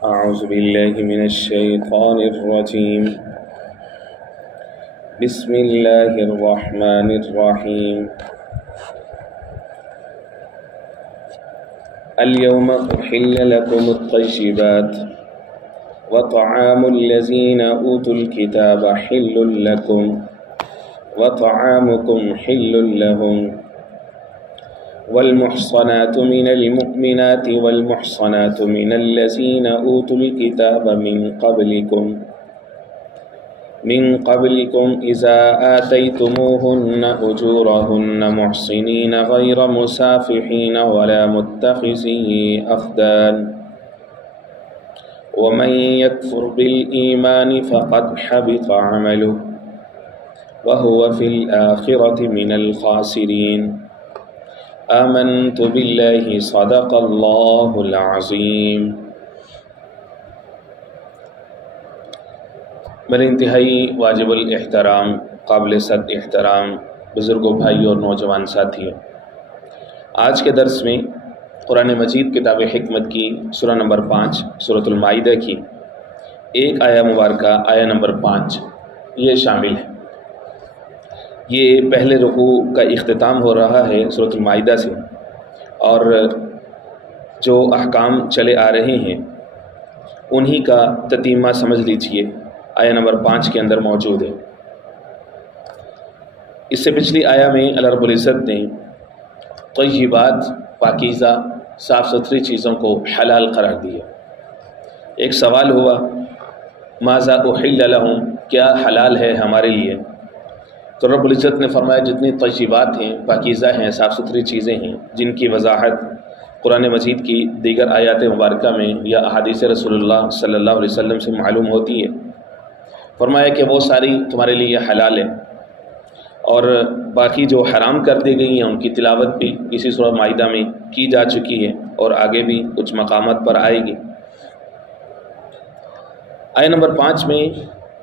أعوذ بالله من الشيطان الرجيم. بسم الله الرحمن الرحيم. اليوم أحل لكم الطيبات وطعام الذين أوتوا الكتاب حل لكم وطعامكم حل لهم والمحصنات من المؤمنات والمحصنات من الذين أوتوا الكتاب من قبلكم إذا آتيتموهن أجورهن محصنين غير مسافحين ولا متخذي أخدان ومن يكفر بالإيمان فقد حبط عمله وهو في الآخرة من الخاسرين. آمنت بالله صدق اللہ العظیم. میرے انتہائی واجب الاحترام قابل صد احترام بزرگوں، بھائی اور نوجوان ساتھیوں، آج کے درس میں قرآن مجید کتاب حکمت کی سورہ نمبر 5 سورۃ المائدہ کی ایک آیہ مبارکہ آیہ نمبر 5 یہ شامل ہے. یہ پہلے رکوع کا اختتام ہو رہا ہے سورۃ المائدہ سے، اور جو احکام چلے آ رہے ہیں انہی کا تتمہ سمجھ لیجئے آیہ نمبر 5 کے اندر موجود ہے. اس سے پچھلی آیہ میں اللہ رب العزت نے طیبات، پاکیزہ، صاف ستھری چیزوں کو حلال قرار دیا. ایک سوال ہوا، ماذا احل لہم، کیا حلال ہے ہمارے لیے؟ تو رب العزت نے فرمایا جتنی طیبات ہیں، پاکیزہ ہیں، صاف ستھری چیزیں ہیں جن کی وضاحت قرآن مجید کی دیگر آیات مبارکہ میں یا احادیث رسول اللہ صلی اللہ علیہ وسلم سے معلوم ہوتی ہے، فرمایا کہ وہ ساری تمہارے لیے حلال ہے. اور باقی جو حرام کر دی گئی ہیں ان کی تلاوت بھی اسی سورہ مائدہ میں کی جا چکی ہے اور آگے بھی کچھ مقامات پر آئے گی. آیہ نمبر 5 میں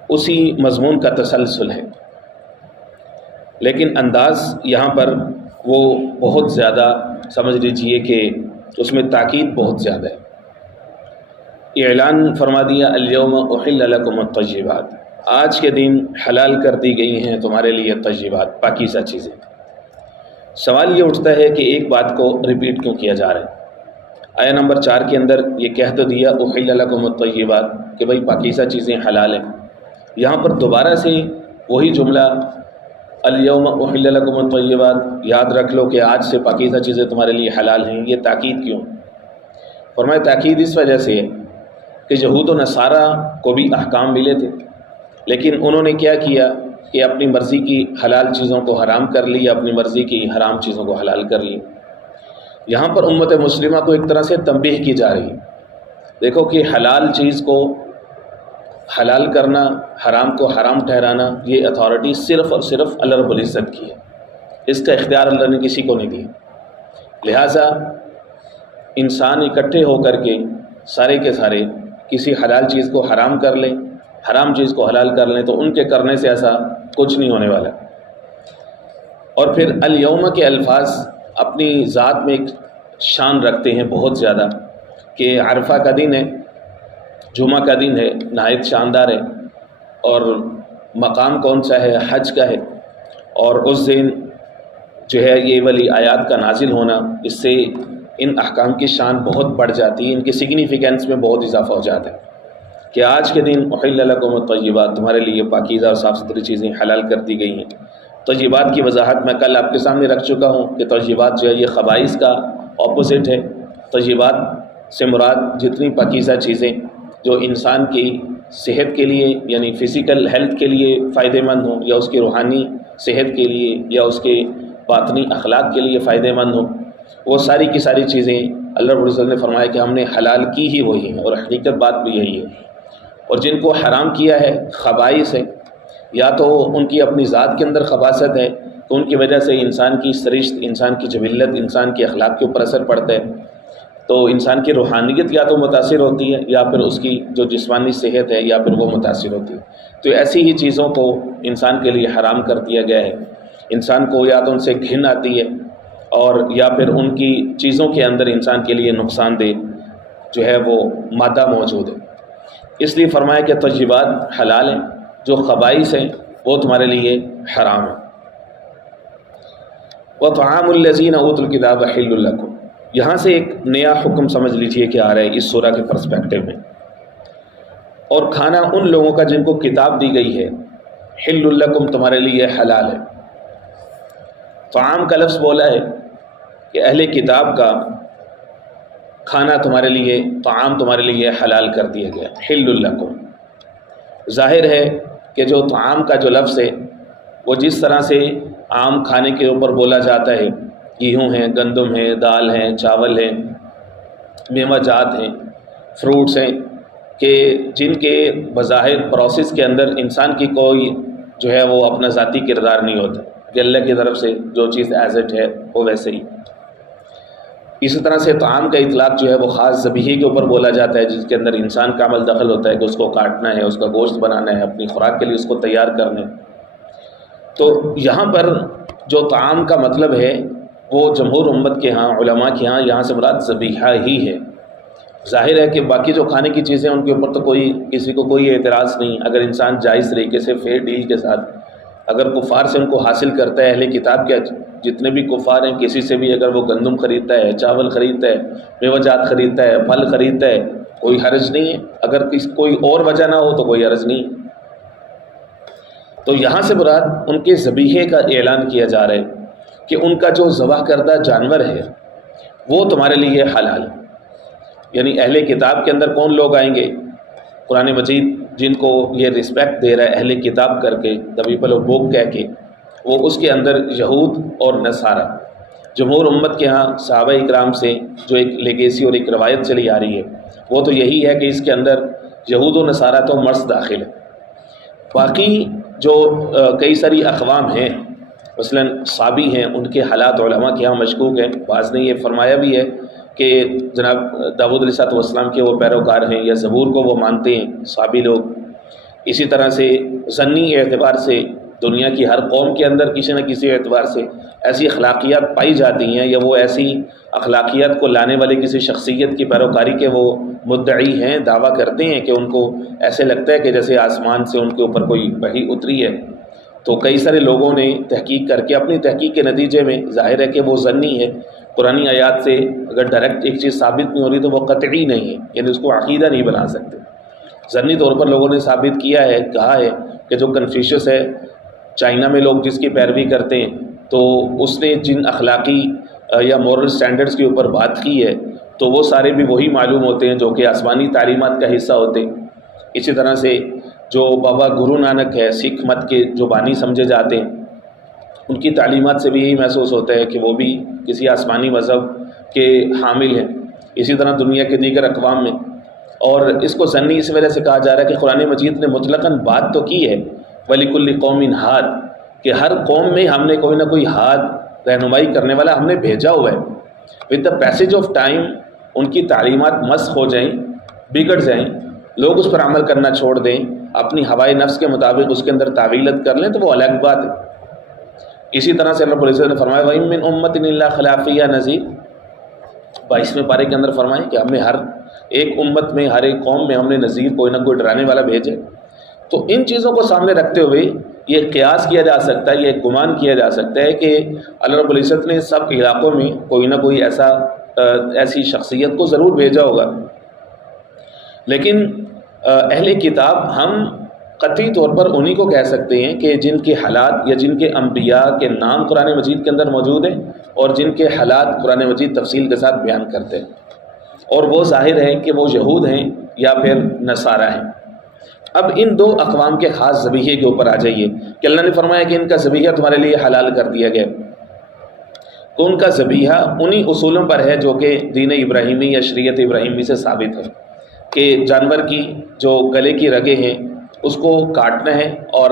اسی مضمون کا تسلسل ہے، لیکن انداز یہاں پر وہ بہت زیادہ سمجھ لیجئے کہ اس میں تاکید بہت زیادہ ہے. اعلان فرما دیا، الیوم احل لکم الطیبات، آج کے دن حلال کر دی گئی ہیں تمہارے لیے طیبات، پاکیزہ چیزیں. سوال یہ اٹھتا ہے کہ ایک بات کو ریپیٹ کیوں کیا جا رہا ہے؟ آیہ نمبر 4 کے اندر یہ کہہ تو دیا احل لکم الطیبات کہ بھائی پاکیزہ چیزیں حلال ہیں، یہاں پر دوبارہ سے وہی جملہ الیوم احل لکم الطیبات، یاد رکھ لو کہ آج سے پاکیزہ چیزیں تمہارے لیے حلال ہیں. یہ تاکید کیوں؟ فرمایا تاکید اس وجہ سے ہے کہ یہود و نصارہ کو بھی احکام ملے تھے، لیکن انہوں نے کیا کیا کہ اپنی مرضی کی حلال چیزوں کو حرام کر لی، اپنی مرضی کی حرام چیزوں کو حلال کر لی. یہاں پر امت مسلمہ کو ایک طرح سے تنبیہ کی جا رہی ہے، دیکھو کہ حلال چیز کو حلال کرنا، حرام کو حرام ٹھہرانا، یہ اتھارٹی صرف اور صرف اللہ رب العزت کی ہے، اس کا اختیار اللہ نے کسی کو نہیں دیا. لہٰذا انسان اکٹھے ہو کر کے سارے کے سارے کسی حلال چیز کو حرام کر لیں، حرام چیز کو حلال کر لیں، تو ان کے کرنے سے ایسا کچھ نہیں ہونے والا. اور پھر الیوم کے الفاظ اپنی ذات میں ایک شان رکھتے ہیں بہت زیادہ، کہ عرفہ کا دن ہے، جمعہ کا دن ہے، نہایت شاندار ہے، اور مقام کون سا ہے؟ حج کا ہے. اور اس دن جو ہے یہ والی آیات کا نازل ہونا، اس سے ان احکام کی شان بہت بڑھ جاتی ہے، ان کی سگنیفیکینس میں بہت اضافہ ہو جاتا ہے کہ آج کے دن احل لکم الطیبات، تمہارے لیے پاکیزہ اور صاف ستھری چیزیں حلال کر دی گئی ہیں. طیبات کی وضاحت میں کل آپ کے سامنے رکھ چکا ہوں کہ طیبات جو ہے یہ خبائث کا اپوزٹ ہے. طیبات سے مراد جتنی پاکیزہ چیزیں جو انسان کی صحت کے لیے یعنی فزیکل ہیلتھ کے لیے فائدہ مند ہوں، یا اس کی روحانی صحت کے لیے یا اس کے باطنی اخلاق کے لیے فائدہ مند ہوں، وہ ساری کی ساری چیزیں اللہ رب العزت نے فرمایا کہ ہم نے حلال کی ہی وہی ہیں، اور حقیقت بات بھی یہی ہے. اور جن کو حرام کیا ہے خبائث ہے، یا تو ان کی اپنی ذات کے اندر خباثت ہے تو ان کی وجہ سے انسان کی سرشت، انسان کی جبلت، انسان کے اخلاق کے اوپر اثر پڑتا ہے، تو انسان کی روحانیت یا تو متاثر ہوتی ہے، یا پھر اس کی جو جسمانی صحت ہے یا پھر وہ متاثر ہوتی ہے. تو ایسی ہی چیزوں کو انسان کے لیے حرام کر دیا گیا ہے. انسان کو یا تو ان سے گھن آتی ہے، اور یا پھر ان کی چیزوں کے اندر انسان کے لیے نقصان دہ جو ہے وہ مادہ موجود ہے، اس لیے فرمایا کہ طیبات حلال ہیں، جو خبائث ہیں وہ تمہارے لیے حرام ہیں۔ وطعام الذین اوتوا الکتاب حل لکم، یہاں سے ایک نیا حکم سمجھ لیجئے کہ آ رہا ہے اس سورہ کے پرسپیکٹو میں، اور کھانا ان لوگوں کا جن کو کتاب دی گئی ہے حل لکم تمہارے لیے حلال ہے۔ طعام کا لفظ بولا ہے کہ اہل کتاب کا کھانا تمہارے لیے، طعام تمہارے لیے حلال کر دیا گیا، حل لکم۔ ظاہر ہے کہ جو طعام کا جو لفظ ہے وہ جس طرح سے عام کھانے کے اوپر بولا جاتا ہے، گیہوں ہیں، گندم ہے، دال ہیں، چاول ہیں، میوہ جات ہیں، فروٹس ہیں، کہ جن کے بظاہر پروسیس کے اندر انسان کی کوئی جو ہے وہ اپنا ذاتی کردار نہیں ہوتا، کہ اللہ کی طرف سے جو چیز ایز اٹ ہے وہ ویسے ہی۔ اسی طرح سے طعام کا اطلاق جو ہے وہ خاص ذبیحے کے اوپر بولا جاتا ہے، جس کے اندر انسان کا عمل دخل ہوتا ہے کہ اس کو کاٹنا ہے، اس کا گوشت بنانا ہے، اپنی خوراک کے لیے اس کو تیار کرنا ہے۔ تو یہاں پر جو طعام کا مطلب ہے وہ جمہور امت کے ہاں، علماء کے ہاں، یہاں سے مراد ذبیحہ ہی ہے۔ ظاہر ہے کہ باقی جو کھانے کی چیزیں ان کے اوپر تو کسی کو کوئی اعتراض نہیں، اگر انسان جائز طریقے سے فیئر ڈیل کے ساتھ اگر کفار سے ان کو حاصل کرتا ہے، اہل کتاب کے جتنے بھی کفار ہیں کسی سے بھی اگر وہ گندم خریدتا ہے، چاول خریدتا ہے، میوہ جات خریدتا ہے، پھل خریدتا ہے، کوئی حرج نہیں ہے، اگر کوئی اور وجہ نہ ہو تو کوئی حرج نہیں۔ تو یہاں سے مراد ان کے ذبیحے کا اعلان کیا جا رہا ہے کہ ان کا جو ذبح کردہ جانور ہے وہ تمہارے لیے حلال ہے۔ یعنی اہل کتاب کے اندر کون لوگ آئیں گے؟ قرآن مجید جن کو یہ رسپیکٹ دے رہا ہے اہل کتاب کر کے، the people of book کہہ کے، وہ اس کے اندر یہود اور نصارہ۔ جمہور امت کے ہاں صحابہ اکرام سے جو ایک لیگیسی اور ایک روایت چلی آ رہی ہے وہ تو یہی ہے کہ اس کے اندر یہود و نصارہ تو مرض داخل ہے۔ باقی جو کئی ساری اقوام ہیں، مثلاً صابی ہیں، ان کے حالات علماء کے ہاں مشکوک ہیں۔ بعض نے یہ فرمایا بھی ہے کہ جناب داؤد علیہ السلام کے وہ پیروکار ہیں یا زبور کو وہ مانتے ہیں صابی لوگ۔ اسی طرح سے ضمنی اعتبار سے دنیا کی ہر قوم کے اندر کسی نہ کسی اعتبار سے ایسی اخلاقیات پائی جاتی ہیں، یا وہ ایسی اخلاقیات کو لانے والے کسی شخصیت کی پیروکاری کے وہ مدعی ہیں، دعویٰ کرتے ہیں کہ ان کو ایسے لگتا ہے کہ جیسے آسمان سے ان کے اوپر کوئی وحی اتری ہے۔ تو کئی سارے لوگوں نے تحقیق کر کے اپنی تحقیق کے نتیجے میں ظاہر ہے کہ وہ ضمنی ہے، قرآنی آیات سے اگر ڈائریکٹ ایک چیز ثابت نہیں ہو رہی تو وہ قطعی نہیں ہے، یعنی اس کو عقیدہ نہیں بنا سکتے۔ ضمنی طور پر لوگوں نے ثابت کیا ہے، کہا ہے کہ جو کنفیوشس ہے، چائنا میں لوگ جس کی پیروی کرتے ہیں، تو اس نے جن اخلاقی یا مورل سٹینڈرڈز کے اوپر بات کی ہے تو وہ سارے بھی وہی معلوم ہوتے ہیں جو کہ آسمانی تعلیمات کا حصہ ہوتے ہیں۔ اسی طرح سے جو بابا گرو نانک ہے، سکھ مت کے جو بانی سمجھے جاتے ہیں، ان کی تعلیمات سے بھی یہی محسوس ہوتا ہے کہ وہ بھی کسی آسمانی مذہب کے حامل ہیں۔ اسی طرح دنیا کے دیگر اقوام میں، اور اس کو ضمنی اس وجہ سے کہا جا رہا ہے کہ قرآن مجید نے مطلقاً بات تو کی ہے وَلِكُلِّ قَوْمٍ ہاد، کہ ہر قوم میں ہم نے کوئی نہ کوئی ہاد رہنمائی کرنے والا ہم نے بھیجا ہوا ہے۔ With the passage of time ان کی تعلیمات مسخ ہو جائیں، بگڑ جائیں، لوگ اس پر عمل کرنا چھوڑ دیں، اپنی ہوائے نفس کے مطابق اس کے اندر تعویلت کر لیں تو وہ الگ بات ہے۔ اسی طرح سے اللہ رب العزت نے فرمایا وَإِن مِّنْ أُمَّةٍ إِلَّا خَلَا فِيهَا نَذِيرٌ، 22ویں پارے کے اندر فرمائیں کہ ہمیں ہر ایک امت میں، ہر ایک قوم میں ہم نے نذیر کوئی نہ کوئی ڈرانے والا بھیجے۔ تو ان چیزوں کو سامنے رکھتے ہوئے یہ قیاس کیا جا سکتا ہے، یہ گمان کیا جا سکتا ہے کہ اللہ رب العزت نے سب علاقوں میں کوئی نہ کوئی ایسی شخصیت کو ضرور بھیجا ہوگا، لیکن اہل کتاب ہم قطعی طور پر انہی کو کہہ سکتے ہیں کہ جن کے حالات یا جن کے انبیاء کے نام قرآن مجید کے اندر موجود ہیں اور جن کے حالات قرآن مجید تفصیل کے ساتھ بیان کرتے ہیں، اور وہ ظاہر ہے کہ وہ یہود ہیں یا پھر نصارہ ہیں۔ اب ان دو اقوام کے خاص ذبیحے کے اوپر آ جائیے کہ اللہ نے فرمایا کہ ان کا ذبیحہ تمہارے لیے حلال کر دیا گیا، تو ان کا ذبیحہ انہی اصولوں پر ہے جو کہ دین ابراہیمی یا شریعت ابراہیمی سے ثابت ہے، کہ جانور کی جو گلے کی رگیں ہیں اس کو کاٹنا ہے اور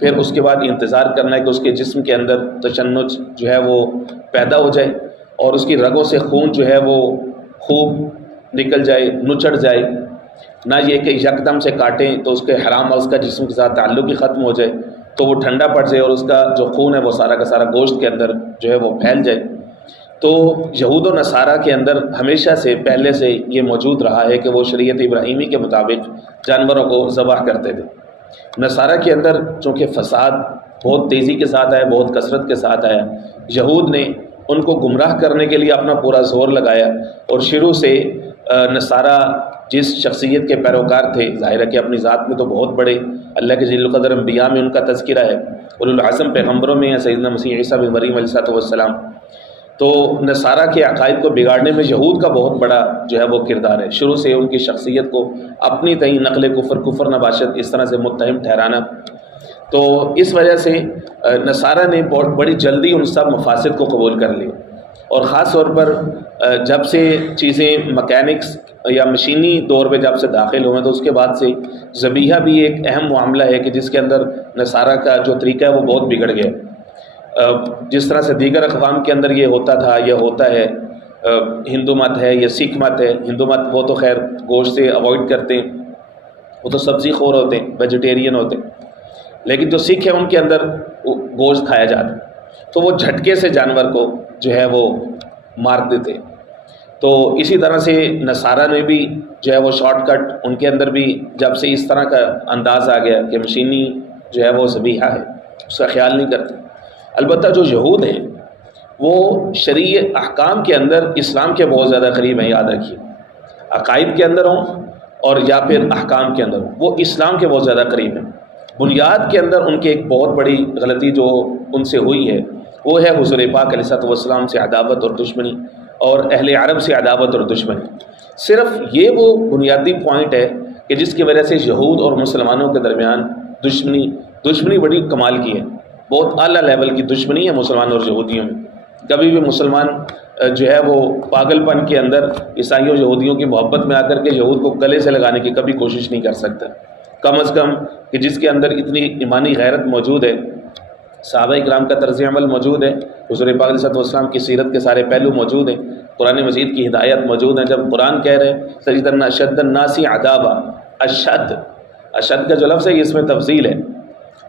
پھر اس کے بعد انتظار کرنا ہے کہ اس کے جسم کے اندر تشنج جو ہے وہ پیدا ہو جائے اور اس کی رگوں سے خون جو ہے وہ خوب نکل جائے، نچڑ جائے، نہ یہ کہ یکدم سے کاٹیں تو اس کے حرام اور اس کا جسم کے ساتھ تعلق ہی ختم ہو جائے، تو وہ ٹھنڈا پڑ جائے اور اس کا جو خون ہے وہ سارا کا سارا گوشت کے اندر جو ہے وہ پھیل جائے۔ تو یہود و نصارہ کے اندر ہمیشہ سے پہلے سے یہ موجود رہا ہے کہ وہ شریعت ابراہیمی کے مطابق جانوروں کو ذبح کرتے تھے۔ نصارہ کے اندر چونکہ فساد بہت تیزی کے ساتھ آیا، بہت کثرت کے ساتھ آیا، یہود نے ان کو گمراہ کرنے کے لیے اپنا پورا زور لگایا، اور شروع سے نصارہ جس شخصیت کے پیروکار تھے، ظاہر ہے کہ اپنی ذات میں تو بہت بڑے، اللہ کے جلیل القدر انبیاء میں ان کا تذکرہ ہے، اولو العزم پیغمبروں میں ہے سیدنا مسیح عیسیٰ بن مریم علیہ السلام۔ تو نصارہ کے عقائد کو بگاڑنے میں یہود کا بہت بڑا جو ہے وہ کردار ہے، شروع سے ان کی شخصیت کو اپنی تئیں نقل کفر نباشت اس طرح سے متہم ٹھہرانا۔ تو اس وجہ سے نصارہ نے بہت بڑی جلدی ان سب مفاسد کو قبول کر لی، اور خاص طور پر جب سے چیزیں مکینکس یا مشینی دور پہ جب سے داخل ہوئے تو اس کے بعد سے ذبیحہ بھی ایک اہم معاملہ ہے کہ جس کے اندر نصارہ کا جو طریقہ ہے وہ بہت بگڑ گیا۔ جس طرح سے دیگر اقوام کے اندر یہ ہوتا تھا، یہ ہوتا ہے، ہندو مت ہے یا سکھ مت ہے، ہندو مت وہ تو خیر گوشت سے اوائڈ کرتے ہیں، وہ تو سبزی خور ہوتے ہیں، ویجیٹیرین ہوتے ہیں، لیکن جو سکھ ہے ان کے اندر گوشت کھایا جاتا ہے، تو وہ جھٹکے سے جانور کو جو ہے وہ مار دیتے۔ تو اسی طرح سے نصارہ نے بھی جو ہے وہ شارٹ کٹ، ان کے اندر بھی جب سے اس طرح کا انداز آ گیا کہ مشینی جو ہے وہ ذبیحہ ہے، اس کا خیال نہیں کرتے۔ البتہ جو یہود ہیں وہ شرعی احکام کے اندر اسلام کے بہت زیادہ قریب ہیں، یاد رکھیے، عقائد کے اندر ہوں اور یا پھر احکام کے اندر ہوں، وہ اسلام کے بہت زیادہ قریب ہیں۔ بنیاد کے اندر ان کے ایک بہت بڑی غلطی جو ان سے ہوئی ہے وہ ہے حضور پاک علیہ الصلوۃ والسلام سے عداوت اور دشمنی، اور اہل عرب سے عداوت اور دشمنی۔ صرف یہ وہ بنیادی پوائنٹ ہے کہ جس کی وجہ سے یہود اور مسلمانوں کے درمیان دشمنی بڑی کمال کی ہے، بہت اعلیٰ لیول کی دشمنی ہے مسلمان اور یہودیوں میں۔ کبھی بھی مسلمان جو ہے وہ پاگل پن کے اندر عیسائیوں یہودیوں کی محبت میں آ کر کے یہود کو گلے سے لگانے کی کبھی کوشش نہیں کر سکتا، کم از کم کہ جس کے اندر اتنی ایمانی غیرت موجود ہے، صحابہ اکرام کا طرز عمل موجود ہے، حضور پاک علیہ السلام کی سیرت کے سارے پہلو موجود ہیں، قرآن مجید کی ہدایت موجود ہیں۔ جب قرآن کہہ رہے ہیں سجدن اشد الناس عذابا، اشد کا جو لفظ ہے اس میں تفصیل ہے،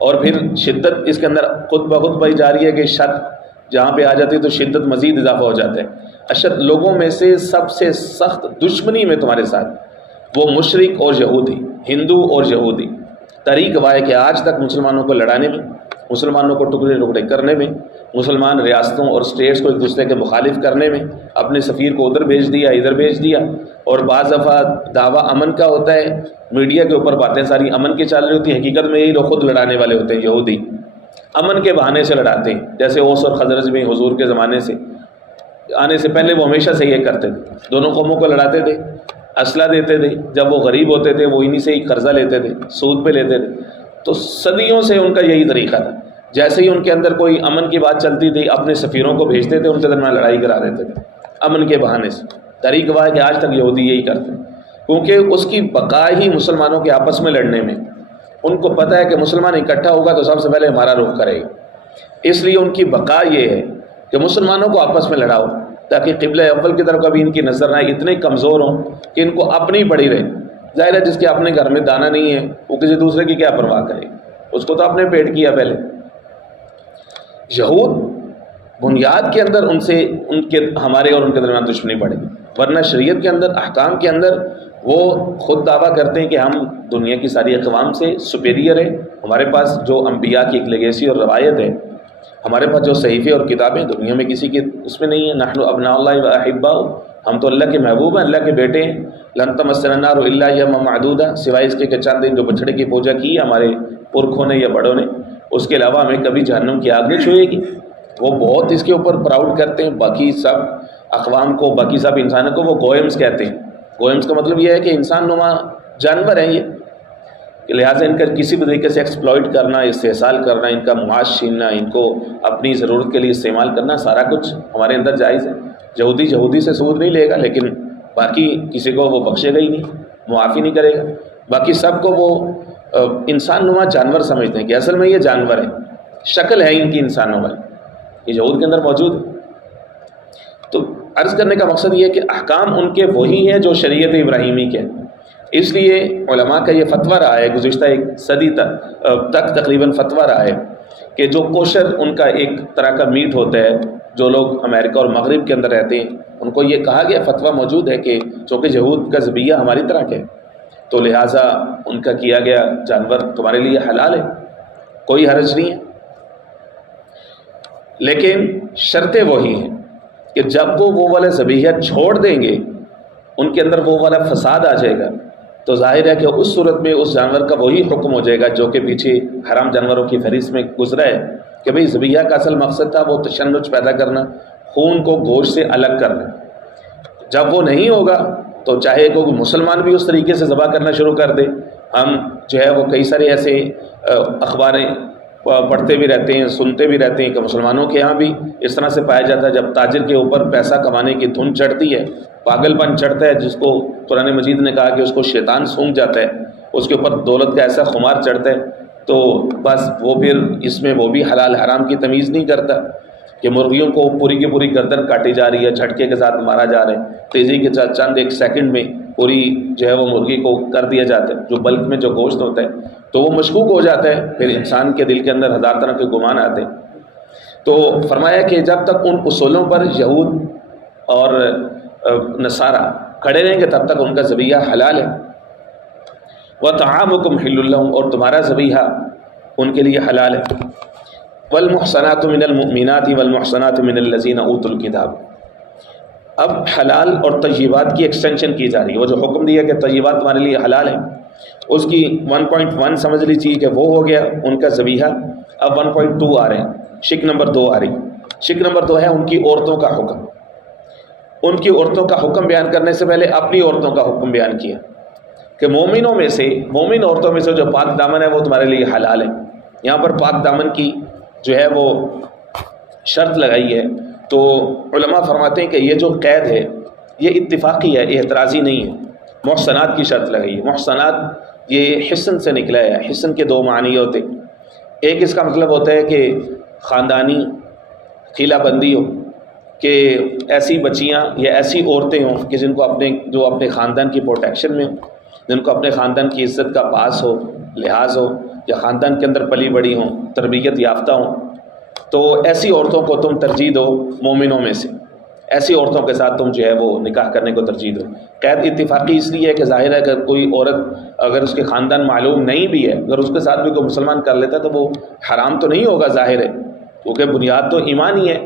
اور پھر شدت اس کے اندر خود بخود پائی جا رہی ہے کہ شد جہاں پہ آ جاتی ہے تو شدت مزید اضافہ ہو جاتا ہے۔ اشد لوگوں میں سے سب سے سخت دشمنی میں تمہارے ساتھ وہ مشرک اور یہودی، ہندو اور یہودی۔ طریق وہ ہے کہ آج تک مسلمانوں کو لڑانے میں، مسلمانوں کو ٹکڑے ٹکڑے کرنے میں، مسلمان ریاستوں اور اسٹیٹس کو ایک دوسرے کے مخالف کرنے میں، اپنے سفیر کو ادھر بھیج دیا ادھر بھیج دیا، اور بعض دفعہ دعویٰ امن کا ہوتا ہے، میڈیا کے اوپر باتیں ساری امن کی چل رہی ہوتی ہیں، حقیقت میں یہی لوگ خود لڑانے والے ہوتے ہیں، یہودی امن کے بہانے سے لڑاتے ہیں۔ جیسے اوس اور خزرج میں حضور کے زمانے سے آنے سے پہلے وہ ہمیشہ سے یہ کرتے تھے، دونوں قوموں کو لڑاتے تھے، اسلحہ دیتے تھے، جب وہ غریب ہوتے تھے وہ انہی سے ہی قرضہ لیتے تھے، سود پہ لیتے تھے۔ تو صدیوں سے ان کا یہی طریقہ تھا، جیسے ہی ان کے اندر کوئی امن کی بات چلتی تھی اپنے سفیروں کو بھیجتے تھے، ان کے درمیان لڑائی کرا دیتے تھے امن کے بہانے سے۔ طریق وہ ہے کہ آج تک یہودی یہی کرتے ہیں، کیونکہ اس کی بقا ہی مسلمانوں کے آپس میں لڑنے میں، ان کو پتہ ہے کہ مسلمان اکٹھا ہوگا تو سب سے پہلے ہمارا رخ کرے گا، اس لیے ان کی بقا یہ ہے کہ مسلمانوں کو آپس میں لڑاؤ تاکہ قبلہ اول کی طرف کبھی ان کی نظر نہ آئے، اتنے کمزور ہوں کہ ان کو اپنی پڑی رہے۔ ظاہر ہے جس کے اپنے گھر میں دانہ نہیں ہے وہ کسی دوسرے کی کیا پرواہ کرے، اس کو تو اپنے پیٹ کیا پہلے۔ یہود بنیاد کے اندر ان سے ہمارے اور ان کے درمیان دشمنی پڑے گی، ورنہ شریعت کے اندر احکام کے اندر وہ خود دعویٰ کرتے ہیں کہ ہم دنیا کی ساری اقوام سے سپیریئر ہیں، ہمارے پاس جو انبیاء کی ایک لیگیسی اور روایت ہے، ہمارے پاس جو صحیفے اور کتابیں دنیا میں کسی کے اس میں نہیں ہے۔ نحن ابناء اللہ و احباؤ، ہم تو اللہ کے محبوب ہیں، اللہ کے بیٹے ہیں۔ لن تمسنا النار الا ایاما معدودہ، سوائے اس کے کہ چند دن جو بچڑے کی پوجا کی ہے ہمارے پرکھوں نے یا بڑوں نے، اس کے علاوہ ہمیں کبھی جہنم کی آگ نہیں چھوئے گی۔ وہ بہت اس کے اوپر پراؤڈ کرتے ہیں، باقی سب اقوام کو، باقی سب انسانوں کو وہ گوئمز کہتے ہیں۔ گوئمز کا مطلب یہ ہے کہ انسان نما جانور ہیں یہ، لہٰذا ان کا کسی بھی طریقے سے ایکسپلائٹ کرنا، استحصال کرنا، ان کا معاش چھیننا، ان کو اپنی ضرورت کے لیے استعمال کرنا، سارا کچھ ہمارے اندر جائز ہے۔ یہودی سے سود نہیں لے گا، لیکن باقی کسی کو وہ بخشے گا ہی نہیں، معافی نہیں کرے گا۔ باقی سب کو وہ انسان نما جانور سمجھتے ہیں کہ اصل میں یہ جانور ہے، شکل ہے ان کی انسانوں والی، یہ یہود کے اندر موجود ہے۔ تو عرض کرنے کا مقصد یہ ہے کہ احکام ان کے وہی ہیں جو شریعت ابراہیمی کے، اس لیے علماء کا یہ فتویٰ رہا ہے، گزشتہ ایک صدی تک تقریباً فتویٰ رہا ہے کہ جو کوشر ان کا ایک طرح کا میٹ ہوتا ہے جو لوگ امریکہ اور مغرب کے اندر رہتے ہیں ان کو یہ کہا گیا، فتویٰ موجود ہے کہ چونکہ یہود کا ذبیحہ ہماری طرح کے، تو لہٰذا ان کا کیا گیا جانور تمہارے لیے حلال ہے، کوئی حرج نہیں ہے۔ لیکن شرطیں وہی ہیں کہ جب وہ والا ذبیحہ چھوڑ دیں گے، ان کے اندر وہ والا فساد آ جائے گا، تو ظاہر ہے کہ اس صورت میں اس جانور کا وہی حکم ہو جائے گا جو کہ پیچھے حرام جانوروں کی فہرست میں گزرا ہے کہ بھئی ذبیحہ کا اصل مقصد تھا وہ تشنج پیدا کرنا، خون کو گوشت سے الگ کرنا۔ جب وہ نہیں ہوگا تو چاہے کوئی مسلمان بھی اس طریقے سے ذبح کرنا شروع کر دے، ہم جو ہے وہ کئی سارے ایسے اخباریں پڑھتے بھی رہتے ہیں، سنتے بھی رہتے ہیں کہ مسلمانوں کے ہاں بھی اس طرح سے پایا جاتا ہے جب تاجر کے اوپر پیسہ کمانے کی دھن چڑھتی ہے، پاگل پن چڑھتا ہے، جس کو قرآن مجید نے کہا کہ اس کو شیطان سونگ جاتا ہے، اس کے اوپر دولت کا ایسا خمار چڑھتا ہے، تو بس وہ پھر اس میں وہ بھی حلال حرام کی تمیز نہیں کرتا کہ مرغیوں کو پوری کی پوری گردن کاٹی جا رہی ہے، جھٹکے کے ساتھ مارا جا رہا ہے، تیزی کے ساتھ چند ایک سیکنڈ میں پوری جو ہے وہ مرغی کو کر دیا جاتا ہے، جو بلک میں جو گوشت ہوتا ہے تو وہ مشکوک ہو جاتا ہے، پھر انسان کے دل کے اندر ہزار طرح کے گمان آتے ہیں۔ تو فرمایا کہ جب تک ان اصولوں پر یہود اور نصارہ کھڑے رہیں گے تب تک ان کا ذبیحہ حلال ہے۔ وَطَعَامُكُمْ حِلٌّ لَّهُمْ، اور تمہارا ذبیحہ ان کے لیے حلال ہے۔ وَالْمُحْصَنَاتُ مِنَ الْمُؤْمِنَاتِ وَالْمُحْصَنَاتُ مِنَ الَّذِينَ أُوتُوا الْكِتَابَ، اب حلال اور طیبات کی ایکسٹینشن کی جا رہی ہے۔ وہ جو حکم دیا کہ طیبات تمہارے لیے حلال ہیں، اس کی 1.1 سمجھ لیجیے کہ وہ ہو گیا ان کا ذبیحہ۔ اب 1.2 آ رہے ہیں، شک نمبر 2 آ رہی۔ شک نمبر 2 ہے ان کی عورتوں کا حکم۔ ان کی عورتوں کا حکم بیان کرنے سے پہلے اپنی عورتوں کا حکم بیان کیا کہ مومنوں میں سے، مومن عورتوں میں سے جو پاک دامن ہے وہ تمہارے لیے حلال ہے۔ یہاں پر پاک دامن کی جو ہے وہ شرط لگائی ہے، تو علماء فرماتے ہیں کہ یہ جو قید ہے یہ اتفاقی ہے، اعتراضی نہیں ہے۔ محسنات کی شرط لگائی ہے۔ محسنات یہ حسن سے نکلا ہے۔ حسن کے 2 معنی ہوتے، ایک اس کا مطلب ہوتا ہے کہ خاندانی خیلہ بندی ہو، کہ ایسی بچیاں یا ایسی عورتیں ہوں کہ جن کو اپنے خاندان کی پروٹیکشن میں ہوں، جن کو اپنے خاندان کی عزت کا پاس ہو، لحاظ ہو، یا خاندان کے اندر پلی بڑی ہوں، تربیت یافتہ ہوں، تو ایسی عورتوں کو تم ترجیح دو مومنوں میں سے، ایسی عورتوں کے ساتھ تم جو ہے وہ نکاح کرنے کو ترجیح دو۔ قید اتفاقی اس لیے ہے کہ ظاہر ہے کہ کوئی عورت اگر اس کے خاندان معلوم نہیں بھی ہے، اگر اس کے ساتھ بھی کوئی مسلمان کر لیتا ہے تو وہ حرام تو نہیں ہوگا ظاہر ہے، کیونکہ بنیاد تو ایمان ہی ہے،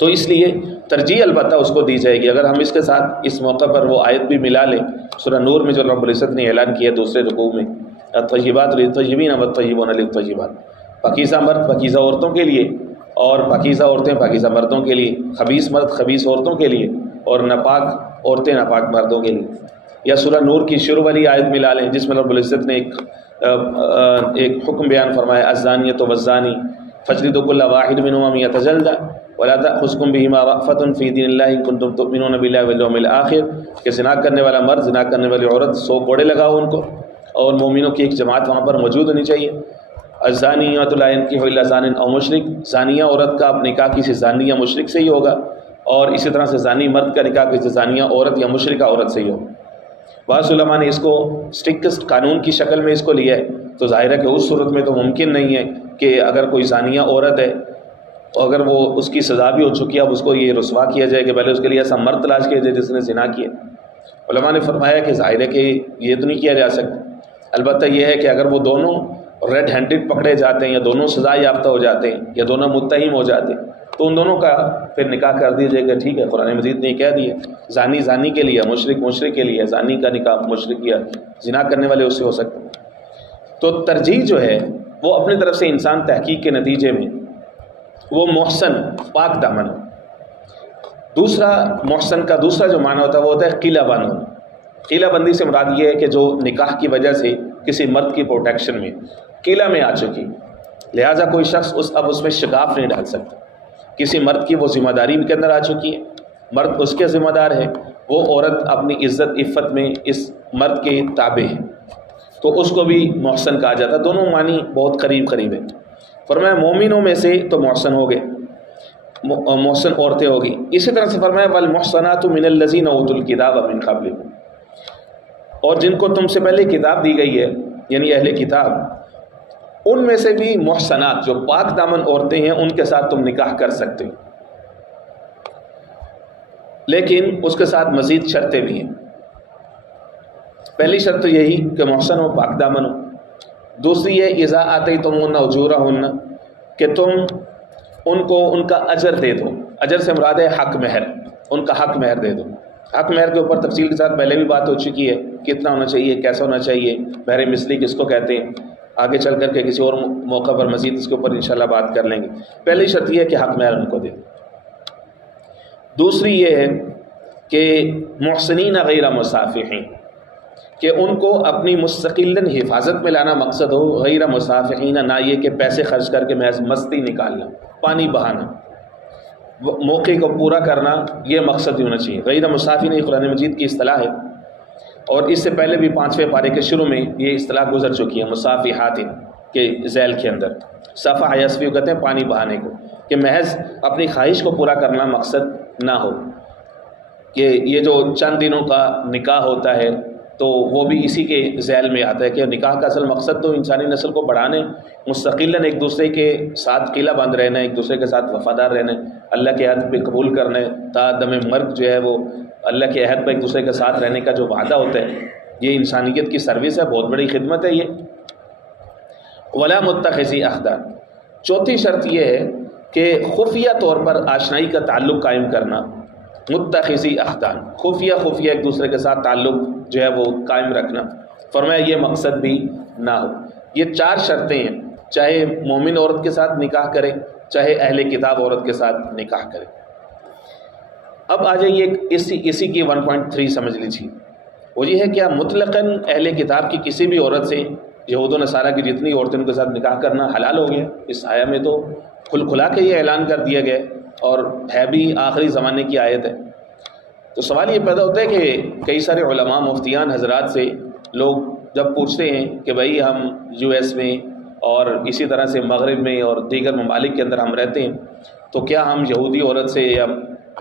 تو اس لیے ترجیح البتہ اس کو دی جائے گی۔ اگر ہم اس کے ساتھ اس موقع پر وہ آیت بھی ملا لیں سورہ نور میں جو رب العزت نے اعلان کیا دوسرے رکوع میں، الطیبات للطیبین والطیبون للطیبات، پاکیزہ مرد پاکیزہ عورتوں کے لیے اور پاکیزہ عورتیں پاکیزہ مردوں کے لیے، خبیث مرد خبیث عورتوں کے لیے اور ناپاک عورتیں ناپاک مردوں کے لیے۔ یا سورہ نور کی شروع والی آیت ملا لیں جس میں رب العزت نے ایک حکم بیان فرمایا، الزانیۃ والزانی فاجلدوا کل واحد منہما مئۃ جلدہ ولا تأخذکم بہما رأفۃ فی دین اللہ ان کنتم تؤمنون باللہ والیوم الآخر، کہ زنا کرنے والا مرد زنا کرنے والی عورت 100 کوڑے لگاؤ ان کو، اور مومنوں کی ایک جماعت وہاں پر موجود ہونی چاہیے۔ الزانیۃ لا ينکح الا زان او مشرک، زانیہ عورت کا نکاح کسی زانی یا مشرک سے ہی ہوگا، اور اسی طرح سے زانی مرد کا نکاح کسی زانیہ عورت یا مشرکہ عورت سے ہی ہوگا۔ بعض علماء نے اس کو اسٹرکٹسٹ قانون کی شکل میں اس کو لیا ہے، تو ظاہر ہے کہ اس صورت میں تو ممکن نہیں ہے کہ اگر کوئی زانیہ عورت ہے اگر وہ اس کی سزا بھی ہو چکی ہے، اب اس کو یہ رسوا کیا جائے کہ پہلے اس کے لیے ایسا مرد تلاش کیا جائے جس نے زنا کیا۔ علماء نے فرمایا کہ ظاہر ہے کہ یہ تو نہیں کیا جا سکتا، البتہ یہ ہے کہ اگر وہ دونوں ریڈ ہینڈڈ پکڑے جاتے ہیں یا دونوں سزا یافتہ ہو جاتے ہیں یا دونوں متہم ہو جاتے ہیں تو ان دونوں کا پھر نکاح کر دیا جائے گا۔ ٹھیک ہے، قرآن مجید نے یہ کہہ دیا زانی زانی کے لیے، مشرک مشرک کے لیے، زانی کا نکاح مشرک یا زنا کرنے والے اس سے ہو سکتا ہے۔ تو ترجیح جو ہے وہ اپنی طرف سے انسان تحقیق کے نتیجے میں وہ محسن پاک دامن۔ دوسرا محسن کا دوسرا جو معنی ہوتا ہے وہ ہوتا ہے قلعہ بند ہونا۔ قلعہ بندی سے مراد یہ ہے کہ جو نکاح کی وجہ سے کسی مرد کی پروٹیکشن میں قلعہ میں آ چکی، لہٰذا کوئی شخص اب اس میں شگاف نہیں ڈال سکتا۔ کسی مرد کی وہ ذمہ داری کے اندر آ چکی ہے، مرد اس کے ذمہ دار ہے، وہ عورت اپنی عزت عفت میں اس مرد کے تابع ہے، تو اس کو بھی محسن کہا جاتا ہے۔ دونوں معنی بہت قریب قریب ہیں۔ فرمایا مومنوں میں سے تو محسن ہو گئے، محسن عورتیں ہوگی۔ اسی طرح سے فرمایا والمحصنات من الذین اوتوا الکتاب من قبلکم، اور جن کو تم سے پہلے کتاب دی گئی ہے یعنی اہل کتاب، ان میں سے بھی محسنات جو پاک دامن عورتیں ہیں ان کے ساتھ تم نکاح کر سکتے ہو۔ لیکن اس کے ساتھ مزید شرطیں بھی ہیں. پہلی شرط تو یہی کہ محسن ہو، پاک دامن ہو. دوسری ہے اذا آتیتموہن اجورہن، کہ تم ان کو ان کا اجر دے دو. اجر سے مراد ہے حق مہر، ان کا حق مہر دے دو. حق مہر کے اوپر تفصیل کے ساتھ پہلے بھی بات ہو چکی ہے، کتنا ہونا چاہیے، کیسا ہونا چاہیے، مہر مثلی کس کو کہتے ہیں. آگے چل کر کے کسی اور موقع پر مزید اس کے اوپر انشاءاللہ بات کر لیں گے. پہلی شرط یہ ہے کہ حق مہر ان کو دے دو. دوسری یہ ہے کہ محسنین غیر مصافحین، کہ ان کو اپنی مستقلاً حفاظت میں لانا مقصد ہو. غیر مصافحین، نہ یہ کہ پیسے خرچ کر کے محض مستی نکالنا، پانی بہانا، موقع کو پورا کرنا، یہ مقصد ہی ہونا چاہیے. غیر مصافحین یہ قرآن مجید کی اصطلاح ہے، اور اس سے پہلے بھی 5ویں پارے کے شروع میں یہ اصطلاح گزر چکی ہے مصافحات کے ذیل کے اندر. صفح یصفی کہتے ہیں پانی بہانے کو، کہ محض اپنی خواہش کو پورا کرنا مقصد نہ ہو. کہ یہ جو چند دنوں کا نکاح ہوتا ہے تو وہ بھی اسی کے ذیل میں آتا ہے کہ نکاح کا اصل مقصد تو انسانی نسل کو بڑھانے، مستقلاً ایک دوسرے کے ساتھ قلعہ بند رہنا، ایک دوسرے کے ساتھ وفادار رہنا، اللہ کے عہد پہ قبول کرنا، تا دم مرگ جو ہے وہ اللہ کے عہد پہ ایک دوسرے کے ساتھ رہنے کا جو وعدہ ہوتا ہے، یہ انسانیت کی سروس ہے، بہت بڑی خدمت ہے یہ. ولا متخذی اخدان. چوتھی شرط یہ ہے کہ خفیہ طور پر آشنائی کا تعلق قائم کرنا. متخذی اخدان، خفیہ ایک دوسرے کے ساتھ تعلق جو ہے وہ قائم رکھنا. فرمایا یہ مقصد بھی نہ ہو. یہ 4 شرطیں ہیں، چاہے مومن عورت کے ساتھ نکاح کرے، چاہے اہل کتاب عورت کے ساتھ نکاح کرے. اب آ جائیے اسی کی 1.3 سمجھ لیجیے. وہ یہ ہے کہ مطلقاً اہل کتاب کی کسی بھی عورت سے، یہود و نصارہ کی جتنی عورتیں ان کے ساتھ نکاح کرنا حلال ہو گیا. اس آیہ میں تو کھلا کے یہ اعلان کر دیا گیا، اور ہے بھی آخری زمانے کی آیت ہے. تو سوال یہ پیدا ہوتا ہے کہ کئی سارے علماء مفتیان حضرات سے لوگ جب پوچھتے ہیں کہ بھائی ہم US میں اور اسی طرح سے مغرب میں اور دیگر ممالک کے اندر ہم رہتے ہیں، تو کیا ہم یہودی عورت سے یا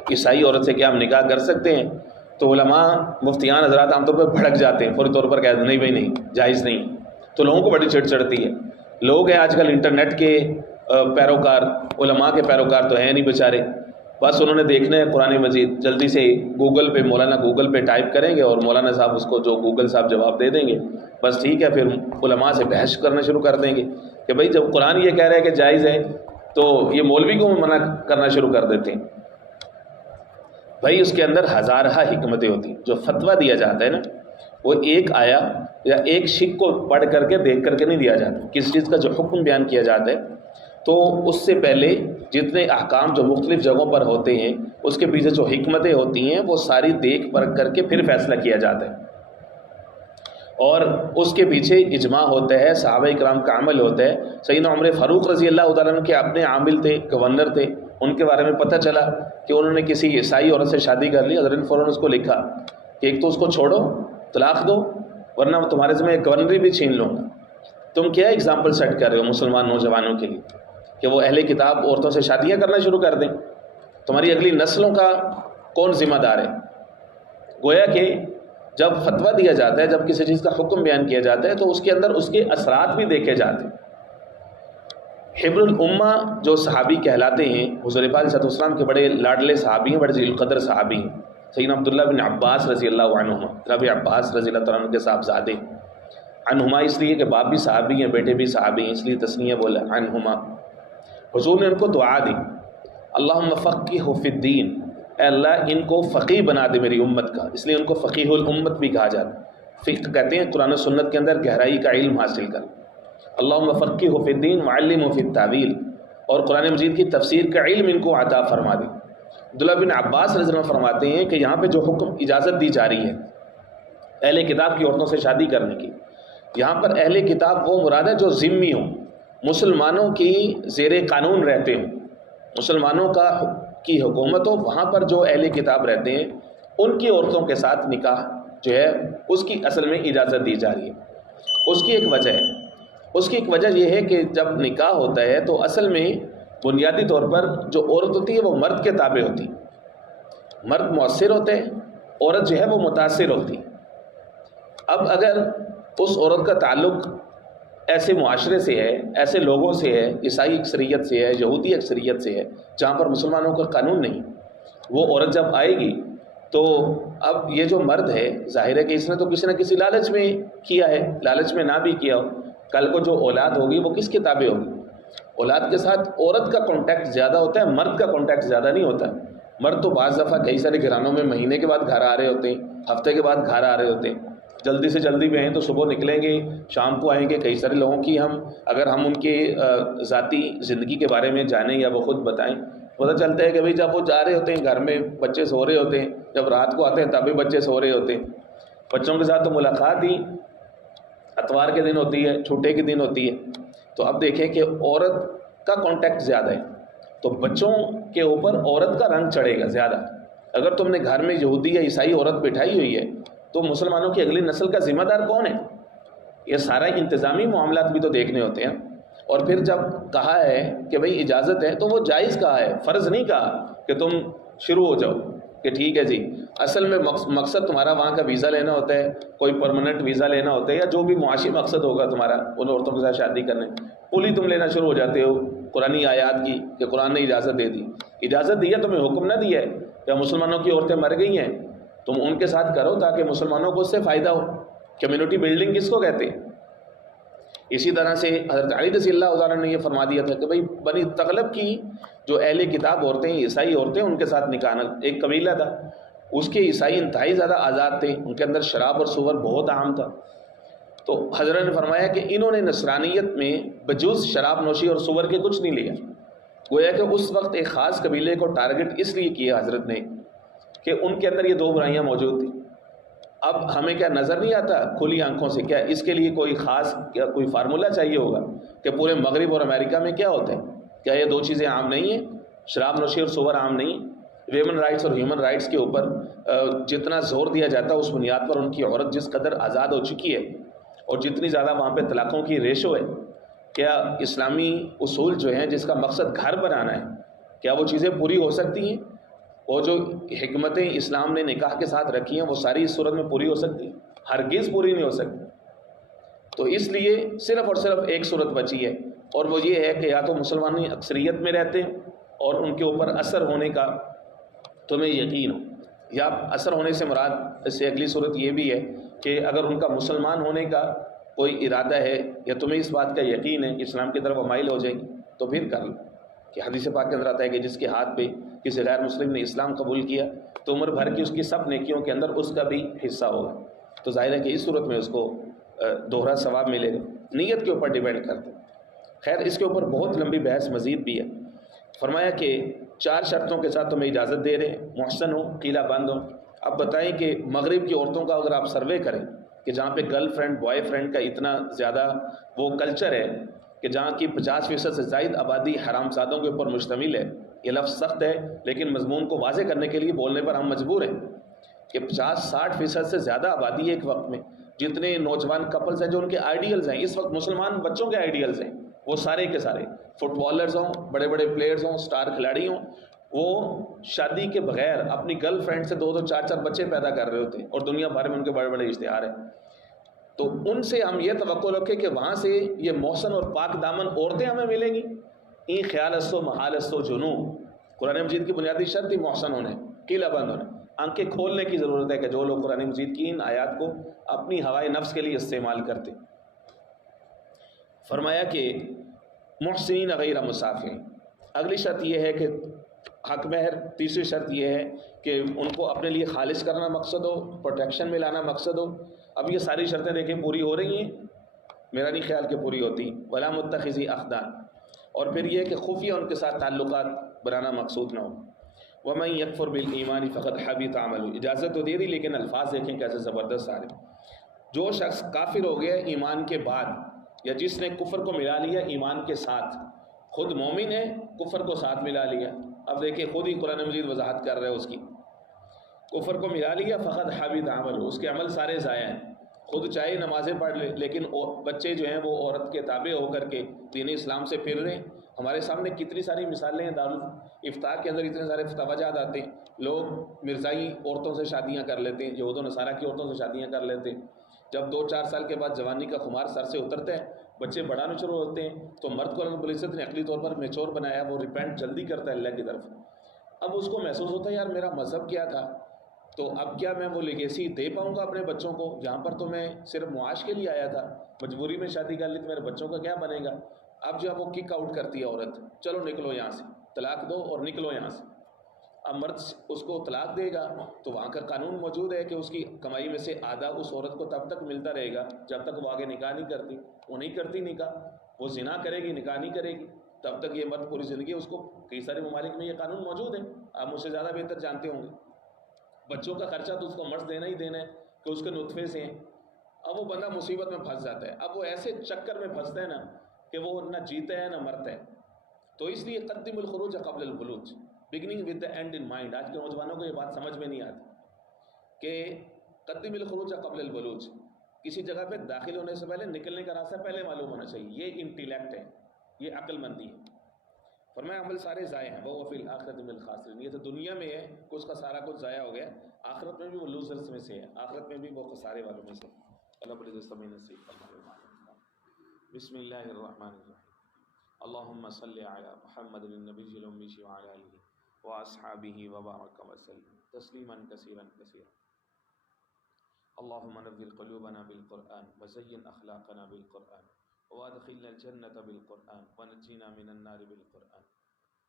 عیسائی عورت سے کیا ہم نکاح کر سکتے ہیں؟ تو علماء مفتیان حضرات عام طور پر بھڑک جاتے ہیں، فوری طور پر کہتے ہیں نہیں بھائی نہیں، جائز نہیں. تو لوگوں کو بڑی چڑ چڑھتی ہے. لوگ ہیں آج کل انٹرنیٹ کے پیروکار، علماء کے پیروکار تو ہیں نہیں بیچارے. بس انہوں نے دیکھنا ہے قرآن مجید، جلدی سے گوگل پہ مولانا گوگل پہ ٹائپ کریں گے اور مولانا صاحب اس کو جو گوگل صاحب جواب دے دیں گے، بس ٹھیک ہے. پھر علماء سے بحث کرنا شروع کر دیں گے کہ بھائی جب قرآن یہ کہہ رہا ہے کہ جائز ہے تو یہ مولوی کو منع کرنا شروع کر دیتے ہیں. بھائی اس کے اندر ہزارہ حکمتیں ہوتی ہیں. جو فتویٰ دیا جاتا ہے نا، وہ ایک آیا یا ایک شک کو پڑھ کر کے دیکھ کر کے نہیں دیا جاتا. کس چیز کا جو حکم بیان کیا جاتا ہے تو اس سے پہلے جتنے احکام جو مختلف جگہوں پر ہوتے ہیں، اس کے پیچھے جو حکمتیں ہوتی ہیں وہ ساری دیکھ پرکھ کر کے پھر فیصلہ کیا جاتا ہے. اور اس کے پیچھے اجماع ہوتا ہے، صحابہ کرام کا عمل ہوتا ہے. سیدنا عمر فاروق رضی اللہ تعالیٰ عنہ کے اپنے عامل تھے، گورنر تھے. ان کے بارے میں پتہ چلا کہ انہوں نے کسی عیسائی عورت سے شادی کر لی. حضرت نے فوراً اس کو لکھا کہ ایک تو اس کو چھوڑو، طلاق دو، ورنہ تمہارے سے میں گورنری بھی چھین لوں گا. تم کیا اگزامپل سیٹ کر رہے ہو مسلمان نوجوانوں کے لیے کہ وہ اہل کتاب عورتوں سے شادیاں کرنا شروع کر دیں؟ تمہاری اگلی نسلوں کا کون ذمہ دار ہے؟ گویا کہ جب فتویٰ دیا جاتا ہے، جب کسی چیز کا حکم بیان کیا جاتا ہے تو اس کے اندر اس کے اثرات بھی دیکھے جاتے ہیں. حبر الامہ جو صحابی کہلاتے ہیں، حضور پاک صلی اللہ علیہ وسلم کے بڑے لاڈلے صحابی ہیں، بڑے ذی القدر صحابی ہیں. سیدنا عبداللہ بن عباس رضی اللہ عنہما، جناب عباس رضی اللہ تعالیٰ عنہ کے صاحبزادے. عنہما اس لیے کہ باپ بھی صحابی ہیں، بیٹے بھی صحابی ہیں، اس لیے تسنیہ بولا عنہما. حضور نے ان کو دعا دی، اللہم فقہہ فی الدین، اے اللہ ان کو فقیہ بنا دے میری امت کا. اس لیے ان کو فقیہ الامت بھی کہا جاتا ہے. فقہ کہتے ہیں قرآن و سنت کے اندر گہرائی کا علم حاصل کر. اللہم فقہہ فی الدین وعلمہ فی التاویل، اور قرآن مجید کی تفسیر کا علم ان کو عطا فرما دے. عبداللہ بن عباس رضی اللہ عنہ فرماتے ہیں کہ یہاں پہ جو حکم اجازت دی جا رہی ہے اہل کتاب کی عورتوں سے شادی کرنے کی، یہاں پر اہل کتاب وہ مراد ہے جو ذمی ہوں، مسلمانوں کی زیر قانون رہتے ہوں، مسلمانوں کی حکومت ہو، وہاں پر جو اہل کتاب رہتے ہیں ان کی عورتوں کے ساتھ نکاح جو ہے اس کی اصل میں اجازت دی جا رہی ہے. اس کی ایک وجہ ہے، اس کی ایک وجہ یہ ہے کہ جب نکاح ہوتا ہے تو اصل میں بنیادی طور پر جو عورت ہوتی ہے وہ مرد کے تابع ہوتی. مرد مؤثر ہوتے ہیں، عورت جو ہے وہ متاثر ہوتی. اب اگر اس عورت کا تعلق ایسے معاشرے سے ہے، ایسے لوگوں سے ہے، عیسائی اکثریت سے ہے، یہودی اکثریت سے ہے، جہاں پر مسلمانوں کا قانون نہیں، وہ عورت جب آئے گی تو اب یہ جو مرد ہے ظاہر ہے کہ اس نے تو کسی نہ کسی لالچ میں کیا ہے، لالچ میں نہ بھی کیا ہو، کل کو جو اولاد ہوگی وہ کس کے تابع ہوگی؟ اولاد کے ساتھ عورت کا کانٹیکٹ زیادہ ہوتا ہے، مرد کا کانٹیکٹ زیادہ نہیں ہوتا۔ مرد تو بعض دفعہ کئی سارے گھرانوں میں مہینے کے بعد گھر آ رہے ہوتے ہیں، ہفتے کے بعد گھر آ رہے ہوتے ہیں، جلدی سے جلدی بھی ہیں تو صبح نکلیں گے شام کو آئیں گے۔ کئی سارے لوگوں کی اگر ہم ان کے ذاتی زندگی کے بارے میں جانیں یا وہ خود بتائیں، پتہ چلتا ہے کہ بھئی جب وہ جا رہے ہوتے ہیں گھر میں بچے سو رہے ہوتے ہیں، جب رات کو آتے ہیں تب بھی بچے سو رہے ہوتے ہیں۔ بچوں کے ساتھ تو ملاقات ہی اتوار کے دن ہوتی ہے، چھٹے کے دن ہوتی ہے۔ تو اب دیکھیں کہ عورت کا کانٹیکٹ زیادہ ہے، تو بچوں کے اوپر عورت کا رنگ چڑھے گا زیادہ۔ اگر تم نے گھر میں یہودی یا عیسائی عورت بٹھائی ہوئی ہے تو مسلمانوں کی اگلی نسل کا ذمہ دار کون ہے؟ یہ سارا انتظامی معاملات بھی تو دیکھنے ہوتے ہیں۔ اور پھر جب کہا ہے کہ بھئی اجازت ہے تو وہ جائز کہا ہے، فرض نہیں کہا کہ تم شروع ہو جاؤ کہ ٹھیک ہے جی۔ اصل میں مقصد تمہارا وہاں کا ویزا لینا ہوتا ہے، کوئی پرماننٹ ویزا لینا ہوتا ہے، یا جو بھی معاشی مقصد ہوگا تمہارا ان عورتوں کے ساتھ شادی کرنے، پولی تم لینا شروع ہو جاتے ہو قرآنی آیات کی کہ قرآن نے اجازت دے دی۔ اجازت دی ہے، تمہیں حکم نہ دیا ہے، یا مسلمانوں کی عورتیں مر گئی ہیں تم ان کے ساتھ کرو تاکہ مسلمانوں کو اس سے فائدہ ہو۔ کمیونٹی بلڈنگ کس کو کہتے ہیں؟ اسی طرح سے حضرت علی رضی اللہ عنہ نے یہ فرما دیا تھا کہ بھئی بنی تغلب کی جو اہل کتاب عورتیں، عیسائی عورتیں، ان کے ساتھ نکاح، ایک قبیلہ تھا اس کے عیسائی انتہائی زیادہ آزاد تھے، ان کے اندر شراب اور سور بہت عام تھا۔ تو حضرت نے فرمایا کہ انہوں نے نصرانیت میں بجوز شراب نوشی اور سور کے کچھ نہیں لیا۔ گویا کہ اس وقت ایک خاص قبیلے کو ٹارگٹ اس لیے کیا حضرت نے کہ ان کے اندر یہ دو برائیاں موجود تھیں۔ اب ہمیں کیا نظر نہیں آتا کھلی آنکھوں سے؟ کیا اس کے لیے کوئی خاص کیا کوئی فارمولہ چاہیے ہوگا کہ پورے مغرب اور امریکہ میں کیا ہوتا ہے؟ کیا یہ دو چیزیں عام نہیں ہیں؟ شراب نوشی اور سور عام نہیں؟ ویمن رائٹس اور ہیومن رائٹس کے اوپر جتنا زور دیا جاتا ہے اس بنیاد پر ان کی عورت جس قدر آزاد ہو چکی ہے اور جتنی زیادہ وہاں پہ طلاقوں کی ریشو ہے، کیا اسلامی اصول جو ہیں جس کا مقصد گھر بنانا ہے، کیا وہ چیزیں پوری ہو سکتی ہیں؟ اور جو حکمتیں اسلام نے نکاح کے ساتھ رکھی ہیں وہ ساری اس صورت میں پوری ہو سکتی ہیں؟ ہرگز پوری نہیں ہو سکتی۔ تو اس لیے صرف اور صرف ایک صورت بچی ہے، اور وہ یہ ہے کہ یا تو مسلمانی اکثریت میں رہتے ہیں اور ان کے اوپر اثر ہونے کا تمہیں یقین ہو، یا اثر ہونے سے مراد اس سے اگلی صورت یہ بھی ہے کہ اگر ان کا مسلمان ہونے کا کوئی ارادہ ہے یا تمہیں اس بات کا یقین ہے کہ اسلام کی طرف وہ مائل ہو جائیں گی تو پھر کر لو۔ کہ حدیث پاک کے اندر آتا ہے کہ جس کے ہاتھ پہ کسی غیر مسلم نے اسلام قبول کیا تو عمر بھر کی اس کی سب نیکیوں کے اندر اس کا بھی حصہ ہوگا۔ تو ظاہر ہے کہ اس صورت میں اس کو دوہرا ثواب ملے گا، نیت کے اوپر ڈیپینڈ کرتے۔ خیر اس کے اوپر بہت لمبی بحث مزید بھی ہے۔ فرمایا کہ 4 شرطوں کے ساتھ تمہیں اجازت دے رہے ہیں، محسن ہو، قیلہ بند ہو۔ اب بتائیں کہ مغرب کی عورتوں کا اگر آپ سروے کریں کہ جہاں پہ گرل فرینڈ بوائے فرینڈ کا اتنا زیادہ وہ کلچر ہے کہ جہاں کی 50% سے زائد آبادی حرام زادوں کے اوپر مشتمل ہے، یہ لفظ سخت ہے لیکن مضمون کو واضح کرنے کے لیے بولنے پر ہم مجبور ہیں کہ 50-60% سے زیادہ آبادی ایک وقت میں جتنے نوجوان کپلز ہیں جو ان کے آئیڈیلز ہیں، اس وقت مسلمان بچوں کے آئیڈیلز ہیں، وہ سارے کے سارے فٹ بالرز ہوں، بڑے بڑے پلیئرز ہوں، سٹار کھلاڑی ہوں، وہ شادی کے بغیر اپنی گرل فرینڈ سے 2-2 4-4 بچے پیدا کر رہے ہوتے ہیں اور دنیا بھر میں ان کے بڑے بڑے اشتہار ہیں۔ تو ان سے ہم یہ توقع رکھیں کہ وہاں سے یہ محسن اور پاک دامن عورتیں ہمیں ملیں گی۔ این خیال استو محال استو جنو، قرآن مجید کی بنیادی شرط ہی محسن ہونے، قیلہ بند ہونے۔ آنکھیں کھولنے کی ضرورت ہے کہ جو لوگ قرآن مجید کی ان آیات کو اپنی ہوائے نفس کے لیے استعمال کرتے۔ فرمایا کہ محسنین غیر مسافرین۔ اگلی شرط یہ ہے کہ حق مہر۔ تیسری شرط یہ ہے کہ ان کو اپنے لیے خالص کرنا مقصد ہو، پروٹیکشن میں لانا مقصد ہو۔ اب یہ ساری شرطیں دیکھیں پوری ہو رہی ہیں؟ میرا نہیں خیال کہ پوری ہوتی۔ ولا متخذی اخدان، اور پھر یہ کہ خفیہ ان کے ساتھ تعلقات بنانا مقصود نہ ہو۔ ومن یکفر بالایمان فقد حبط عملہ، اجازت تو دے دی لیکن الفاظ دیکھیں کیسے زبردست آ رہے۔ جو شخص کافر ہو گیا ایمان کے بعد، یا جس نے کفر کو ملا لیا ایمان کے ساتھ، خود مومن ہے کفر کو ساتھ ملا لیا۔ اب دیکھیں خود ہی قرآن مجید وضاحت کر رہے اس کی، کفر کو ملا لیا فقد حبط عملہ، اس کے عمل سارے ضائع ہیں۔ خود چاہے نمازیں پڑھ لے لیکن بچے جو ہیں وہ عورت کے تابع ہو کر کے دین اسلام سے پھر رہے ہیں۔ ہمارے سامنے کتنی ساری مثالیں ہیں، دارالافتا کے اندر اتنے سارے فتواجات آتے ہیں، لوگ مرزائی عورتوں سے شادیاں کر لیتے ہیں، یہود و نصارہ کی عورتوں سے شادیاں کر لیتے ہیں۔ جب 2-4 سال کے بعد جوانی کا خمار سر سے اترتا ہے، بچے بڑھانے شروع ہوتے ہیں، تو مرد کو اللہ رب العزت نے عقلی طور پر میچور بنایا، وہ ریپینٹ جلدی کرتا ہے اللہ کی طرف۔ اب اس کو محسوس ہوتا ہے یار میرا مذہب کیا تھا تو اب کیا میں وہ لیگیسی دے پاؤں گا اپنے بچوں کو؟ یہاں پر تو میں صرف معاش کے لیے آیا تھا، مجبوری میں شادی کر لی تو میرے بچوں کا کیا بنے گا؟ اب جو ہے وہ کک آؤٹ کرتی ہے عورت، چلو نکلو یہاں سے، طلاق دو اور نکلو یہاں سے۔ اب مرد اس کو طلاق دے گا تو وہاں کا قانون موجود ہے کہ اس کی کمائی میں سے آدھا اس عورت کو تب تک ملتا رہے گا جب تک وہ آگے نکاح نہیں کرتی۔ وہ نہیں کرتی نکاح، وہ زنا کرے گی، نکاح نہیں کرے گی، تب تک یہ مرد پوری زندگی، اس کو کئی سارے ممالک میں یہ قانون موجود ہے، آپ مجھ سے زیادہ بہتر جانتے ہوں گے۔ بچوں کا خرچہ تو اس کو مرض دینا ہی دینا ہے کہ اس کے نطفے سے ہیں۔ اب وہ بندہ مصیبت میں پھنس جاتا ہے، اب وہ ایسے چکر میں پھنستا ہے نا کہ وہ نہ جیتا ہے نہ مرتا ہے۔ تو اس لیے قدم الخروج قبل البلوغ، beginning with the end in mind. آج کے نوجوانوں کو یہ بات سمجھ میں نہیں آتی کہ قدم الخروج قبل البلوغ، کسی جگہ پہ داخل ہونے سے پہلے نکلنے کا راستہ پہلے معلوم ہونا چاہیے۔ یہ انٹیلیکٹ ہے، یہ عقل مندی ہے۔ فرمایا عمل سارے ضائع ہیں، وہ فی الآخرۃ من الخاسرین، یہ تو دنیا میں ہے کہ اس کا سارا کچھ ضائع ہو گیا، آخرت میں بھی وہ لوزرز میں سے ہے، آخرت میں بھی وہ خسارے والوں میں سے۔ اللہ رب العزت ہمیں نصیب فرمائے۔ بسم اللہ الرحمن الرحیم، اللہم صلی علی محمد النبی الامی وعلی آلہ واصحابہ وبارک وسلم تسلیما کثیرا کثیرا۔ اللہم نور قلوبنا بالقرآن وزین اخلاقنا بالقرآن وادخلنا الجنة بالقرآن ونجینا من النار بالقرآن،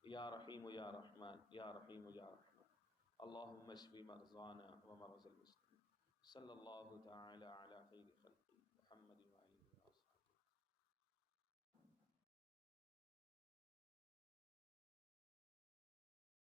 یا رحیم یا رحمان یا رحیم یا رحمان۔ اللہم اشف مرضانا ومرضى المسلمین، صلی اللہ تعالی علی خیر خلقہ محمد